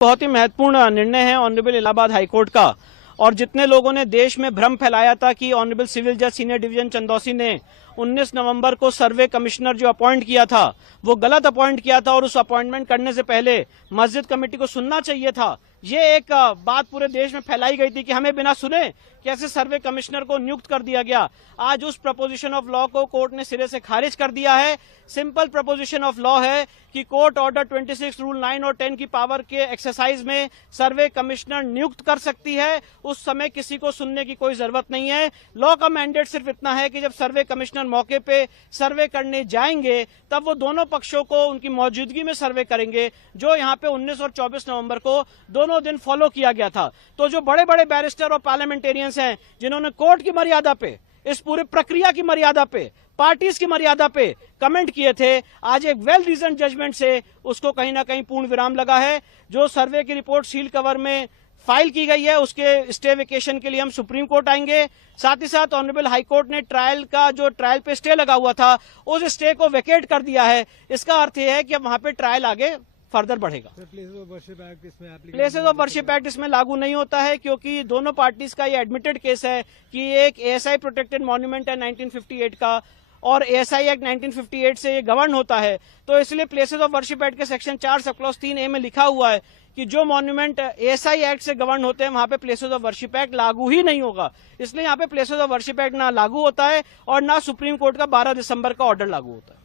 बहुत ही महत्वपूर्ण निर्णय है ऑनरेबल इलाहाबाद हाईकोर्ट का। और जितने लोगों ने देश में भ्रम फैलाया था कि ऑनरेबल सिविल जज सीनियर डिवीजन चंदौसी ने 19 नवंबर को सर्वे कमिश्नर जो अपॉइंट किया था वो गलत अपॉइंट किया था और उस अपॉइंटमेंट करने से पहले मस्जिद कमेटी को सुनना चाहिए था, ये एक बात पूरे देश में फैलाई गई थी कि हमें बिना सुने कैसे सर्वे कमिश्नर को नियुक्त कर दिया गया। आज उस प्रपोजिशन ऑफ लॉ को कोर्ट ने सिरे से खारिज कर दिया है। सिंपल प्रपोजिशन ऑफ लॉ है कि कोर्ट ऑर्डर 26 रूल 9 और 10 की पावर के एक्सरसाइज में सर्वे कमिश्नर नियुक्त कर सकती है। उस समय किसी को सुनने की कोई जरूरत नहीं है। लॉ का मैंडेट सिर्फ इतना है कि जब सर्वे कमिश्नर मौके पे सर्वे करने जाएंगे तब वो दोनों पक्षों को उनकी मौजूदगी में सर्वे करेंगे, जो यहाँ पे 19 और 24 नवंबर को दोनों दिन फॉलो किया गया था। तो जो बड़े बड़े बैरिस्टर और पार्लियामेंटेरियंस हैं जिन्होंने कोर्ट की मर्यादा पे, इस पूरी प्रक्रिया की मर्यादा पे, पार्टीज की मर्यादा पे कमेंट किए थे, आज एक वेल रीजन जजमेंट से उसको कहीं ना कहीं पूर्ण विराम लगा है। जो सर्वे की रिपोर्ट सील कवर में फाइल की गई है उसके स्टे वेकेशन के लिए हम सुप्रीम कोर्ट आएंगे। साथ ही साथ ऑनरेबल हाई कोर्ट ने ट्रायल का जो ट्रायल पे स्टे लगा हुआ था उस स्टे को वेकेट कर दिया है। इसका अर्थ यह है कि अब वहां पे ट्रायल आगे फर्दर बढ़ेगा। प्लेसेस ऑफ वर्शिप एक्ट इसमें लागू नहीं होता है क्योंकि दोनों पार्टीज का ये एडमिटेड केस है कि एक एएसआई प्रोटेक्टेड मॉन्यूमेंट है 1958 का और एएसआई एक्ट 1958 से ये गवर्न होता है। तो इसलिए प्लेसेस ऑफ वर्शिप एक्ट के सेक्शन 4 सब क्लॉज 3A में लिखा हुआ है कि जो मॉन्यूमेंट एएसआई एक्ट से गवर्न होते हैं वहां पे प्लेसेस ऑफ वर्शिप एक्ट लागू ही नहीं होगा। इसलिए यहाँ पे प्लेसेस ऑफ वर्शिप एक्ट ना लागू होता है और ना सुप्रीम कोर्ट का 12 दिसंबर का ऑर्डर लागू होता है।